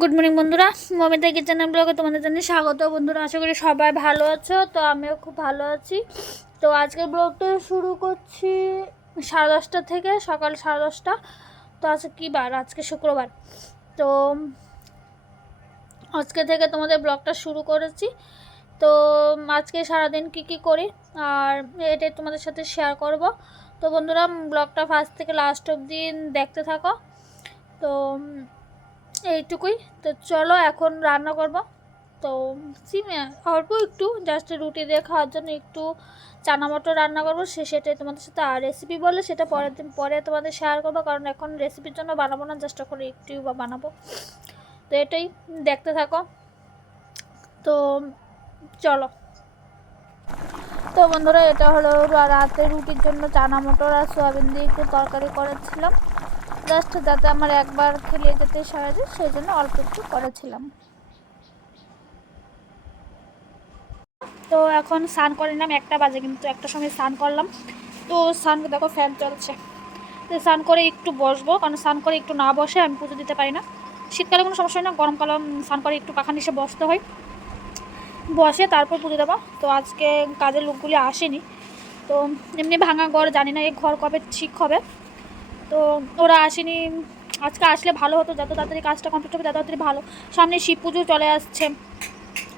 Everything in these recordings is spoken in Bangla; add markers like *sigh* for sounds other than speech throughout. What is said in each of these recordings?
গুড মর্নিং বন্ধুরা। মমিতা কিচেনের ব্লগে তোমাদের জন্য স্বাগত বন্ধুরা। আশা করি সবাই ভালো আছো, তো আমিও খুব ভালো আছি। তো আজকের ব্লগটা শুরু করছি সাড়ে দশটা থেকে, সকাল সাড়ে দশটা। তো আজকে কী বার? আজকে শুক্রবার। তো আজকে থেকে তোমাদের ব্লগটা শুরু করেছি। তো আজকে সারাদিন কি কি করি, আর এটাই তোমাদের সাথে শেয়ার করব। তো বন্ধুরা ব্লগটা ফার্স্ট থেকে লাস্ট অবধি দেখতে থাকো। তো এইটুকুই। তো চলো এখন রান্না করব। তো সিমে, অল্প একটু জাস্ট রুটি দিয়ে খাওয়ার জন্য একটু চানা মটর রান্না করব। সে সেটাই তোমাদের সাথে, আর রেসিপি বলে সেটা পরের দিন, পরে তোমাদের শেয়ার করব, কারণ এখন রেসিপির জন্য বানাবো না জাস্ট এখন একটু বা বানাবো। তো এটাই, দেখতে থাকো। তো চলো। তো বন্ধুরা, এটা হলো রাতে রুটির জন্য চানা মটর আর সোয়াবিন দিয়ে একটু তরকারি করেছিলাম। জাস্ট যাতে আমার একবার খেলে যেতে সহজে সেই জন্য অল্প একটু করেছিলাম। তো এখন স্নান করে নিলাম, একটা বাজে কিন্তু একটা সময় স্নান করলাম। তো স্নান দেখো ফ্যান চলছে। তো স্নান করে একটু বসবো, কারণ স্নান করে একটু না বসে আমি পুজো দিতে পারি না। শীতকালে কোনো সমস্যা হয় না গরমকালে স্নান করে একটু পাখান এসে বসতে হয়। বসে তারপর পুজো দেবো। তো আজকে কাজের লোকগুলি আসেনি। তো এমনি ভাঙা ঘর জানি না এই ঘর কবে ঠিক হবে। তো ওরা আসেনি। আজকে আসলে ভালো হতো, যত তাড়াতাড়ি কাজটা কমপ্লিট হবে তত তাড়াতাড়ি ভালো। সামনে শিব পুজো চলে আসছে।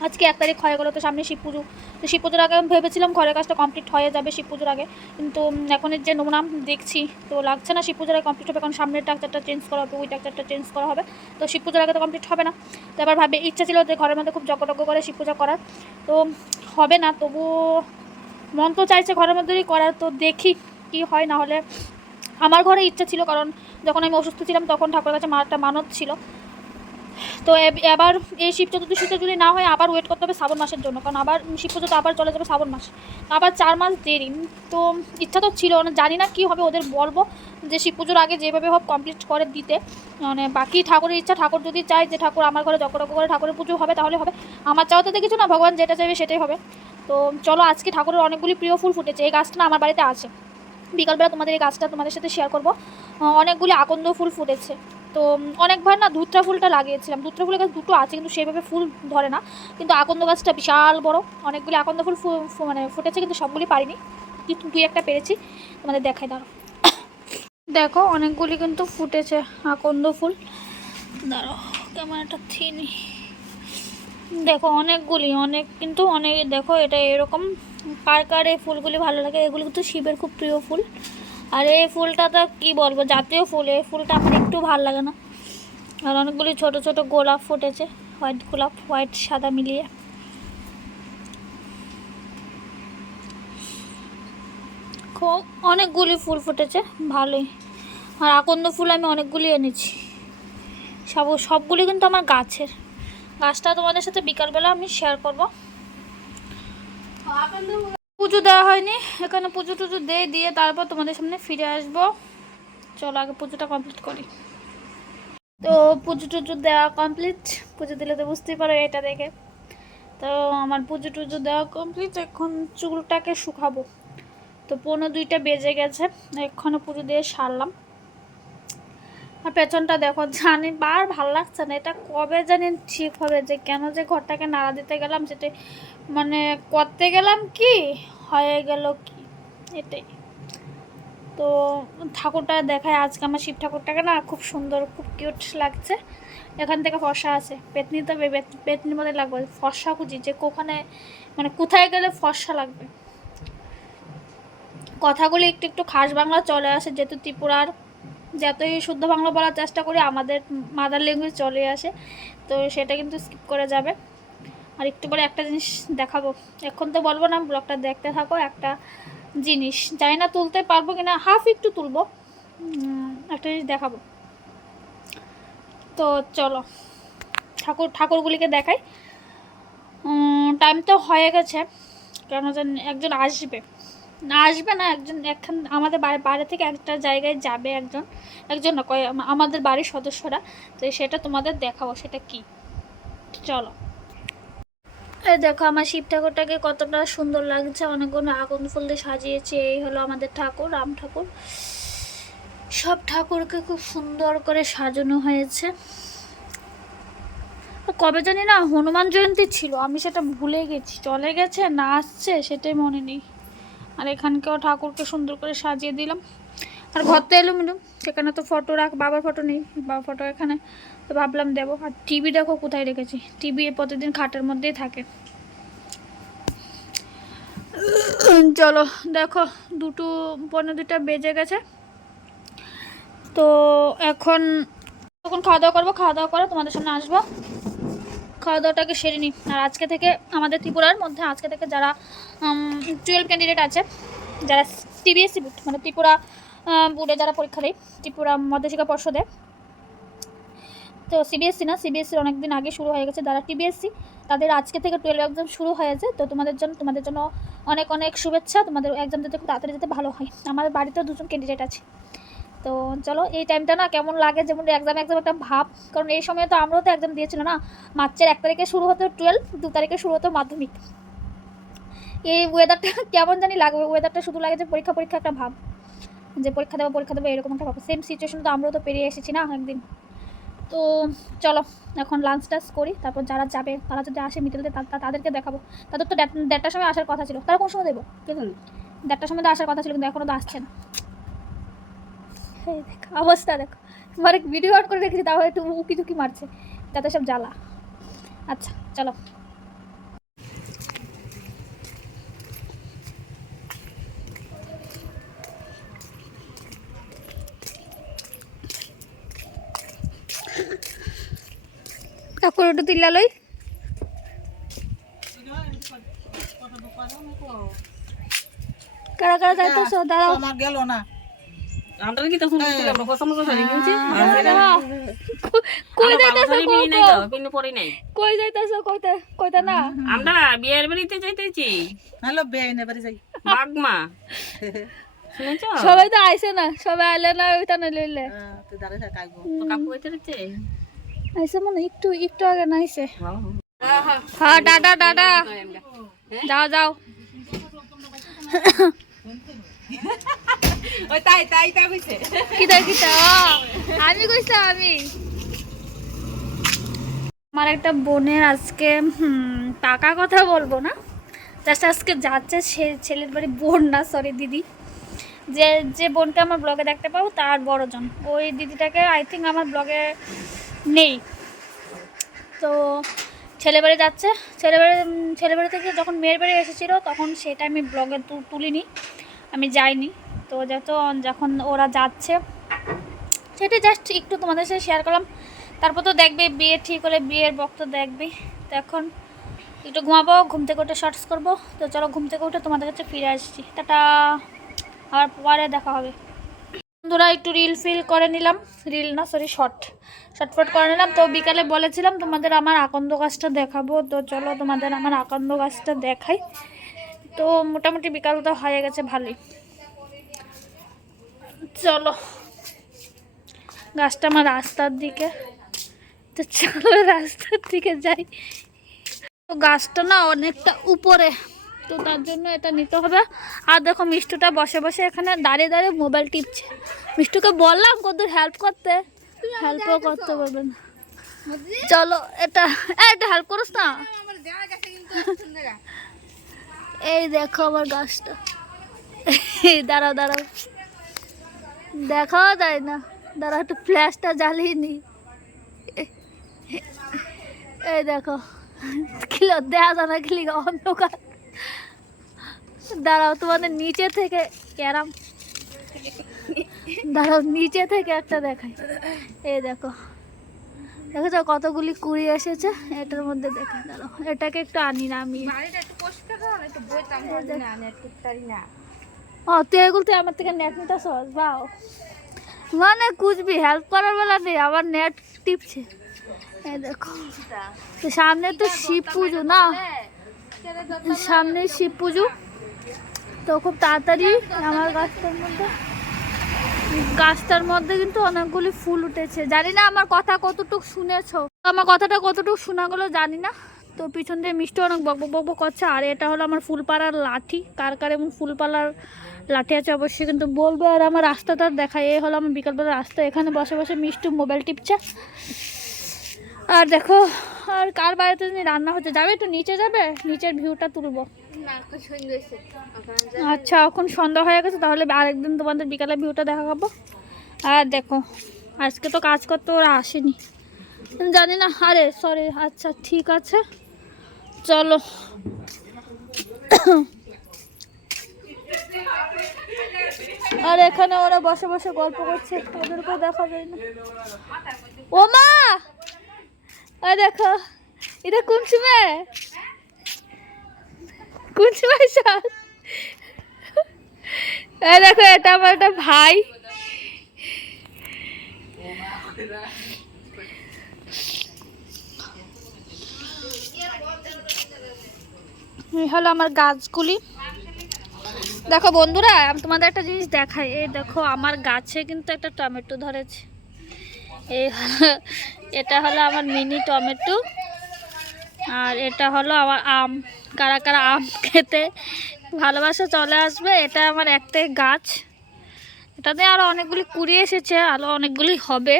আজকে এক তারিখ হয়ে গেলো তো সামনে শিব পুজো। তো শিব পুজোর আগে ভেবেছিলাম ঘরের কাজটা কমপ্লিট হয়ে যাবে শিব পুজোর আগে। কিন্তু এখনের যে নমুনা দেখছি, তো লাগছে না শিব পুজোর আগে কমপ্লিট হবে, কারণ সামনের টাকচারটা চেঞ্জ করা হবে, ওই টাকচারটা চেঞ্জ করা হবে। তো শিব পুজোর আগে তো কমপ্লিট হবে না। তো এবার ভাবে, ইচ্ছা ছিল যে ঘরের মধ্যে খুব জকটক করে শিব পূজা করার। তো হবে না, তবুও মন তো চাইছে ঘরের মধ্যেই করার, তো দেখি কি হয়, না হলে আমার ঘরে ইচ্ছা ছিল, কারণ যখন আমি অসুস্থ ছিলাম তখন ঠাকুরের কাছে মার একটা মানত ছিল। তো এবার এই শিব চতুর্দশীতে যদি না হয় আবার ওয়েট করতে হবে শ্রাবণ মাসের জন্য, কারণ আবার শিব পুজো তো আবার চলে যাবে শ্রাবণ মাস। আবার চার মাস দেরি। তো ইচ্ছা তো ছিল না জানি না কী হবে, ওদের বলব যে শিব পুজোর আগে যেভাবে হোক কমপ্লিট করে দিতে। মানে বাকি ঠাকুরের ইচ্ছা, ঠাকুর যদি চায় যে ঠাকুর আমার ঘরে যখন করে ঠাকুরের পুজো হবে, তাহলে হবে। আমার চাওয়াতে তো কিছু না, ভগবান যেটা চাইবে সেটাই হবে। তো চলো, আজকে ঠাকুরের অনেকগুলি প্রিয় ফুল ফুটেছে, এই গাছটা না আমার বাড়িতে আছে। বিকালবেলা তোমাদের এই গাছটা তোমাদের সাথে শেয়ার করব। অনেকগুলি আকন্দ ফুল ফুটেছে। তো অনেকবার না ধুত্রা ফুলটা লাগিয়েছিলাম। ধুত্রা ফুলের গাছ দুটো আছে, কিন্তু সেভাবে ফুল ধরে না। কিন্তু আকন্দ গাছটা বিশাল বড়। অনেকগুলি আকন্দ ফুল মানে ফুটেছে, কিন্তু সবগুলি পারিনি। কিন্তু দুই একটা পেরেছি। তোমাদের দেখাই দাঁড়ো দেখো, অনেকগুলি কিন্তু ফুটেছে আকন্দ ফুল। দাঁড়ো কেমন একটা থিনি। দেখো, অনেকগুলি, অনেক কিন্তু অনেক, দেখো, এটা এরকম কার কার এই ফুলগুলি ভালো লাগে, এগুলো কিন্তু শিবের খুব প্রিয় ফুল। আর এই ফুলটা তো কী বলব, জাতীয় ফুল, এই ফুলটা আমার একটু ভালো লাগে না। আর অনেকগুলি ছোট ছোট গোলাপ ফুটেছে, হোয়াইট গোলাপ, হোয়াইট, সাদা মিলিয়ে। খুব অনেকগুলি ফুল ফুটেছে, ভালোই। আর আকন্দ ফুল আমি অনেকগুলি এনেছি। সব, সবগুলি কিন্তু আমার গাছের। গাছটা তোমাদের সাথে বিকালবেলা আমি শেয়ার করব। পুজো দেওয়া হয়নি। এখানে পুজো টুজো দিয়ে দিয়ে তারপর তোমাদের সামনে ফিরে আসব। চলো আগে পুজোটা কমপ্লিট করি। তো পুজো টুজো দেওয়া কমপ্লিট পুজো দিলে তো বুঝতেই পারো এটা দেখে। তো আমার পুজো টুজো দেওয়া কমপ্লিট এখন চুলটাকে শুকাবো। তো পনেরো দুইটা বেজে গেছে। এক্ষণে পুজো দিয়ে সারলাম। আর পেছনটা দেখো, জানি বার ভালো লাগছে না। এটা কবে জানি ঠিক হবে যে, কেন যে ঘরটাকে নাড়া দিতে গেলাম সেটা মানে করতে গেলাম কি, হয়ে গেল কি, এটাই। তো ঠাকুরটা দেখায়, আজকে আমার শিব ঠাকুরটাকে না খুব সুন্দর, খুব কিউট লাগছে। এখান থেকে ফর্সা আছে, পেতনি তো পেতনির মধ্যে লাগবে, ফর্সা খুঁজি, যে কোখানে মানে কোথায় গেলে ফর্সা লাগবে। কথাগুলি একটু একটু খাস বাংলা চলে আসে, যেহেতু ত্রিপুরার যতই শুদ্ধ বাংলা বলার চেষ্টা করি, আমাদের মাদার ল্যাঙ্গুয়েজ চলে আসে, তো সেটা কিন্তু স্কিপ করে যাবে। আর একটু পরে একটা জিনিস দেখাবো। এখন তো বলব না, ব্লগটা দেখতে থাকো, একটা জিনিস। জানি না তুলতে পারব কিনা হাফ একটু তুলবো। একটা জিনিস দেখাবো। তো চলো, ঠাকুর, ঠাকুরগুলিকে দেখাই। টাইম তো হয়ে গেছে, কেন জানি একজন আসবে। না, আসবে না, একজন একখান, আমাদের বাইরে থেকে একটা জায়গায় যাবে একজন একজন না, কয় আমাদের বাড়ির সদস্যরা, তো সেটা তোমাদের দেখাবো, সেটা কি? চলো। এই দেখো, আমার শিব ঠাকুরটাকে কতটা সুন্দর লাগছে, অনেকগুলো আগুন ফুল দিয়ে সাজিয়েছে, এই হলো আমাদের ঠাকুর, রাম ঠাকুর। সব ঠাকুরকে খুব সুন্দর করে সাজানো হয়েছে। কবে জানি না, হনুমান জয়ন্তী ছিল, আমি সেটা ভুলে গেছি, চলে গেছে না আসছে, সেটাই মনে নেই। আর এখানকেও ঠাকুরকে সুন্দর করে সাজিয়ে দিলাম। আর ঘর তো এলো মিলুম সেখানে তো ফটো রাখ, বাবার ফটো নেই, বাবার ফটো এখানে। তো ভাবলাম দেবো, আর টিভি দেখো কোথায় রেখেছি? টিভি প্রতিদিন খাটের মধ্যেই থাকে। চলো, দেখো, দুটো পনেরো দুটা বেজে গেছে। তো এখন তখন খাওয়া দাওয়া করব, খাওয়া দাওয়া করে তোমাদের সামনে আসব। খাওয়া দাওয়াটাকে সেরে নিই। আর আজকে থেকে আমাদের ত্রিপুরার মধ্যে, আজকে থেকে যারা টুয়েলভ ক্যান্ডিডেট আছে, যারা সিবিএসসি বুট মানে ত্রিপুরা বোর্ডে যারা পরীক্ষা দেয়, ত্রিপুরা মধ্যশিক্ষা পর্ষদে, তো সিবিএসসি না সিবিএসসির অনেক দিন আগে শুরু হয়ে গেছে। যারা টিবিএসসি তাদের আজকে থেকে টুয়েলভ এক্সাম শুরু হয়েছে। তো তোমাদের জন্য তোমাদের জন্য অনেক অনেক শুভেচ্ছা। তোমাদের এক্সাম দিতে খুব তাড়াতাড়ি যেতে ভালো হয়। আমাদের বাড়িতেও দুজন ক্যান্ডিডেট আছে। তো চলো এই টাইমটা না কেমন লাগে যেমন এক্সাম এক্সাম একটা ভাব। কারণ এই সময় তো আমরাও তো এক্সাম দিয়েছিল না। মার্চের এক তারিখে শুরু হতো টুয়েলভ দু তারিখে শুরু হতো মাধ্যমিক। এই ওয়েদারটা *laughs* কেমন জানি লাগবে ওয়েদারটা শুধু লাগে যে পরীক্ষা পরীক্ষা একটা ভাব। যে পরীক্ষা দেবো পরীক্ষা দেবো এরকম একটা ভাব। সেম সিচুয়েশন তো আমরাও তো পেরিয়ে এসেছি না একদিন তো চলো এখন লাঞ্চ টাচ করি। তারপর যারা যাবে তারা যদি আসে মিডিলতে তাদেরকে দেখাবো। তাদের তো দেড়- দেড়টার সময় আসার কথা ছিল। তারা কোন সময় দেবো? দেড়টার সময় তো আসার কথা ছিল কিন্তু এখনও তো আসছে না। অবস্থা দেখো। মানে ভিডিও অন করে রেখেছি, তাও একটু উকি টুকি মারছে। তাতে সব জ্বালা। আচ্ছা চলো। একটু তুললা লই। কারা কারা যাইতেছো? দাঁড়াও। আমার গেল না। আমরা কি তখন আমরা শাড়ি কিনছি? কই যাইতেছো শাড়ি নাই তো কিনে পরে নাই। কই যাইতেছো কইতে? কইতে না। আমরা বিয়ের বাড়িতে যাইতেছি। হ্যালো বেআইন এবারে যাই। বাগমা। সবাই তো আইছে না সবাই আইলে না ওইটা না লইলে হ্যাঁ, তুই থাক আইবো। তো কাকু হইতে রয়েছে আইছে মানে একটু একটু আগে না আইছে। হ্যাঁ দাদা দাদা। যাও যাও। *laughs* ওই তাই তাই তাই আমি আমার একটা বোনের আজকে টাকা কথা বলব না। জাস্ট আজকে যাচ্ছে সে, ছেলের বাড়ি, বোন না সরি দিদি। যে যে বোনকে আমার ব্লগে দেখতে পাবো, তার বড়জন ওই দিদিটাকে আই থিঙ্ক আমার ব্লগে নেই। তো ছেলে বাড়ি যাচ্ছে। ছেলে বাড়ি ছেলে বাড়ি থেকে যখন মেয়ের বাড়ি এসেছিল, তখন সেটা আমি ব্লগে তুলিনি। আমি যাইনি। তো যত যখন ওরা যাচ্ছে সেটা জাস্ট একটু তোমাদের সাথে শেয়ার করলাম। তারপর তো দেখবে বিয়ে ঠিক হলে বিয়ের বক্ত দেখবে। তো এখন একটু ঘুমাবো, ঘুম থেকে উঠে শর্টস করব। তো চলো ঘুম থেকে উঠে তোমাদের কাছে ফিরে আসছি। টাটা! আবার পরে দেখা হবে। বন্ধুরা, একটু রিল ফিল করে নিলাম। রিল না সরি শর্ট শর্টফট করে নিলাম। তো বিকালে বলেছিলাম তোমাদের আমার আকন্দ গাছটা দেখাবো। তো চলো তোমাদের আমার আকন্দ গাছটা দেখাই। তো মোটামুটি বিকাল তো হয়ে গেছে ভালোই। চলো। গাছটা আমার রাস্তার দিকে। তো চলো রাস্তার দিকে যাই। তো গাছটা না অনেকটা উপরে। তো তার জন্য এটা নিতে হবে। আর দেখো মিষ্টুটা বসে বসে এখানে দাঁড়িয়ে দাঁড়িয়ে মোবাইল টিপছে। মিষ্টুকে বললাম কত হেল্প করতে। হেল্পও করতে পারবে না। চলো এটা এটা হেল্প করস না। এই দেখো আমার গাছটা। দাঁড়াও দাঁড়াও। দেখাও যায় না। দাঁড়া একটু ফ্ল্যাশটা জ্বালিয়ে নি এই দেখো, কিলো দেখা যায় না কিলি, অন্ধকার। দাঁড়াও, তোমাদের নিচে থেকে ক্যারাম। দাঁড়াও, নিচে থেকে একটা দেখাই। এই দেখো, দেখেছ কতগুলি কুড়ি এসেছে? এটার মধ্যে দেখা দাঁড়াও, এটাকে একটু আনি না আমি। ও, তুই এগুলো তুই আমার থেকে নেট নিতে সহজ বাও। মানে কুচবি হেল্প করার বেলা নেই, আবার নেট টিপছে। দেখো, তো সামনে তো শিব পুজো না? সামনে শিব পুজো। তো খুব তাড়াতাড়ি আমার গাছটার মধ্যে গাছটার মধ্যে কিন্তু অনেকগুলি ফুল উঠেছে। জানি না আমার কথা কতটুক শুনেছো। আমার কথাটা কতটুকু শোনা গেলো জানি না। তো পিছন দিয়ে মিষ্টি অনেক বক বক করছে। আর এটা হলো আমার ফুলপাড়ার লাঠি। কার কার এমন ফুলপাড়ার লাঠি আছে অবশ্যই কিন্তু বলবে আর আমার রাস্তাটা দেখায়। এই হলো আমার বিকালবেলা রাস্তা এখানে বসে বসে মিষ্টি মোবাইল টিপছে। আর দেখো আর কার বাড়িতে জানি রান্না হচ্ছে? যাবে একটু নিচে যাবে? নিচের ভিউটা তুলবো। আচ্ছা এখন সন্ধ্যা হয়ে গেছে তাহলে আরেকদিন তোমাদের বিকালে ভিউটা দেখাবো আর দেখো আজকে তো কাজ করতে ওরা আসেনি। জানি না আরে সরি আচ্ছা ঠিক আছে। চলো। আর এখানে ওরা বসে বসে গল্প করছে ওদেরকেও দেখা যায় না। ও মা আর দেখো, এটা কোন সময় কোন সময় দেখো, এটা আমার একটা ভাই। হলো আমার গাছগুলি। দেখো বন্ধুরা, আমি তোমাদের একটা জিনিস দেখাই। এই দেখো, আমার গাছে কিন্তু একটা টমেটো ধরেছে। এই *laughs* এটা হলো আমার মিনি টমেটো, আর এটা হলো আমার আম। কারা কারা আম খেতে ভালোবাসা, চলে আসবে। এটা আমার একটাই গাছ। এটাতে আরও অনেকগুলি কুড়ি এসেছে আরও অনেকগুলি হবে।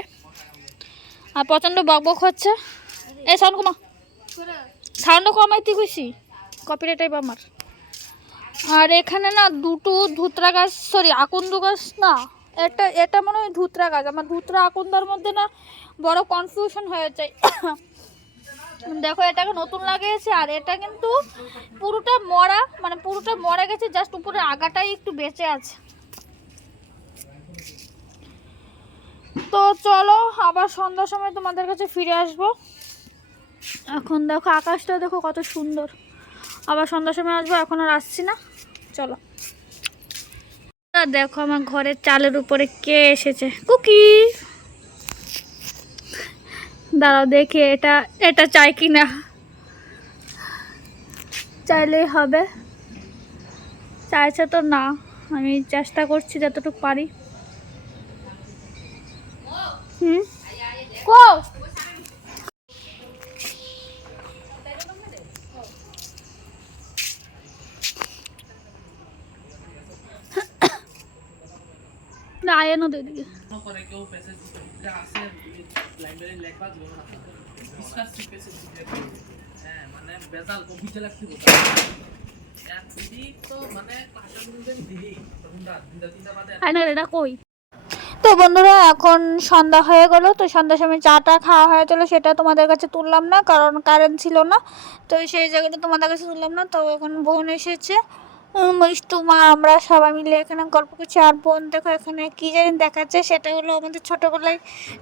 আর প্রচণ্ড বকবক হচ্ছে। এই সাউন্ড কমা সাউন্ড কমাইতে খুশি। কপিরাইট আমার। আর এখানে না দুটো ধুতরা গাছ সরি আকন্দ গাছ না এটা এটা মনে হয় ধুতরা গাছ। আমার ধুতরা আকন্দার মধ্যে না বড় কনফিউশন হয়ে যায় দেখো এটাকে নতুন লাগিয়েছে, আর এটা কিন্তু পুরোটা মরা মানে পুরোটা মরে গেছে জাস্ট উপরে আগাটাই একটু বেঁচে আছে। তো চলো, আবার সন্ধ্যার সময় তোমাদের কাছে ফিরে আসব। এখন দেখো, আকাশটা দেখো কত সুন্দর। আবার সন্ধ্যার সময় আসব, এখন আর আসছি না। চলো। দেখো আমার ঘরের চালের উপরে কে এসেছে। কুকি! দাঁড়াও দেখি, এটা এটা চাই কি না চাইলেই হবে। চাইছে তো না, আমি চেষ্টা করছি যতটুকু পারি। হুম? কো! না আয়নো দিদিকে আয়না এটা কই? তো বন্ধুরা এখন সন্ধ্যা হয়ে গেল তো সন্ধ্যার সময় চাটা খাওয়া হয়ে গেলো সেটা তোমাদের কাছে তুললাম না কারণ কারেন্ট ছিল না। তো সেই জায়গাটা তোমাদের কাছে তুললাম না তো এখন বোন এসেছে। মা আমরা সবাই মিলে এখানে গল্প করছি। আর বোন, দেখো, এখানে কী জানি দেখাচ্ছে, সেটা হলো আমাদের ছোটোবেলায়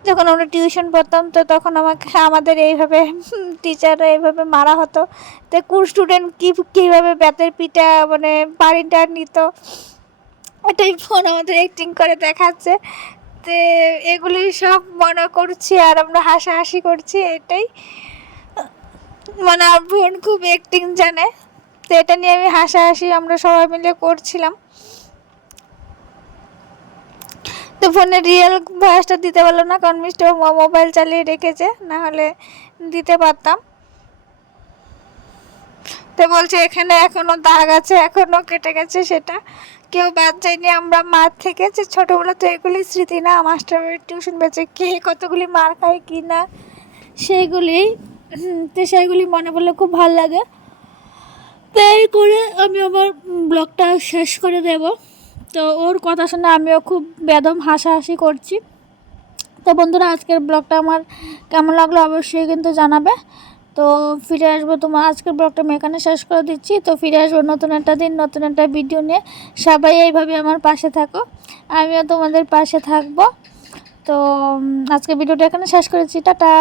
যখন আমরা টিউশন পড়তাম, তো তখন আমাকে, আমাদের এইভাবে টিচাররা এইভাবে মারা হতো। তো কোন স্টুডেন্ট কী, কীভাবে ব্যাতের পিঠা মানে বাড়িটা নিত, এটাই ফোন আমাদের অ্যাক্টিং করে দেখাচ্ছে। তো এগুলি সব মনে করছি, আর আমরা হাসাহাসি করছি, এটাই। মানে আমার বোন খুব অ্যাক্টিং জানে। তো এটা নিয়ে আমি হাসাহাসি আমরা সবাই মিলে করছিলাম। তো ফোনে রিয়েল ভয়েসটা দিতে পারল না কারণ মিস্টার মোবাইল চালিয়ে রেখেছে, না হলে দিতে পারতাম। তো বলছে, এখানে এখনও দাগ আছে, এখনও কেটে গেছে সেটা। কেউ বাদ যায়নি, আমরা মার থেকে যে ছোটোবেলা তো এগুলি স্মৃতি না, মাস্টার টিউশন বেঁচে কে কতগুলি মার খায়, কি না, সেইগুলি তো সেইগুলি মনে পড়লে খুব ভালো লাগে। তো এই করে আমি আমার ব্লগটা শেষ করে দেব। তো ওর কথা শুনে আমিও খুব বেদম হাসাহাসি করছি। তো বন্ধুরা, আজকের ব্লগটা আমার কেমন লাগল অবশ্যই কিন্তু জানাবে। তো ফিরে আসব তোমার আজকের ব্লগটা আমি এখানে শেষ করে দিচ্ছি। তো ফিরে আসব নতুন একটা দিন, নতুন একটা ভিডিও নিয়ে। সবাই এইভাবে আমার পাশে থাকো। আমিও তোমাদের পাশে থাকব। তো আজকে ভিডিওটা এখানে শেষ করেছি। টাটা!